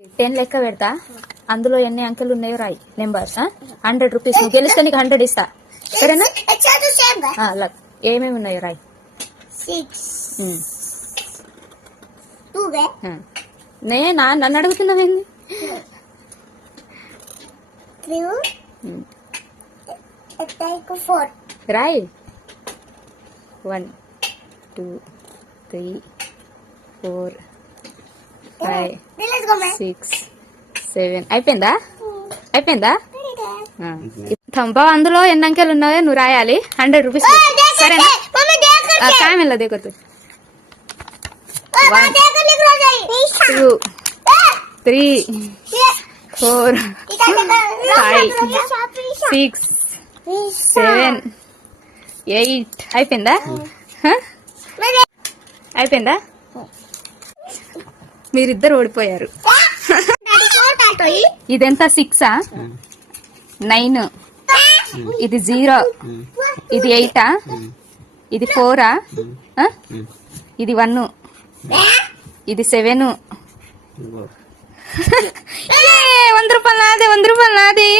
10 లెక్క పెడతా, అందులో ఎన్ని అంకెలు ఉన్నాయో రాయి నెంబర్స్. 100 రూపీస్, నువ్వు గెలిస్తే నీకు 100 ఇస్తా, సరేనా? ఏమేమి ఉన్నాయో రాయి. 6 నన్ను అడుగుతున్నావేంది? 4 రాయి. 1 2 3 4 5 6 7 అయిపోయిందా? బావ అందులో ఎన్ని అంకెలు ఉన్నాయో నువ్వు రాయాలి. 100 రూపీస్, సరేనా? काय म्हणलं देखो तू. 1 2 3 4 5 6 7 8 అయిపోయిందా? మీరిద్దరు ఓడిపోయారు. ఇదెంత? 6 9, ఇది 0, ఇది 8, ఇది 4, ఇది 1, ఇది 7. 100 రూపాయలు నాది.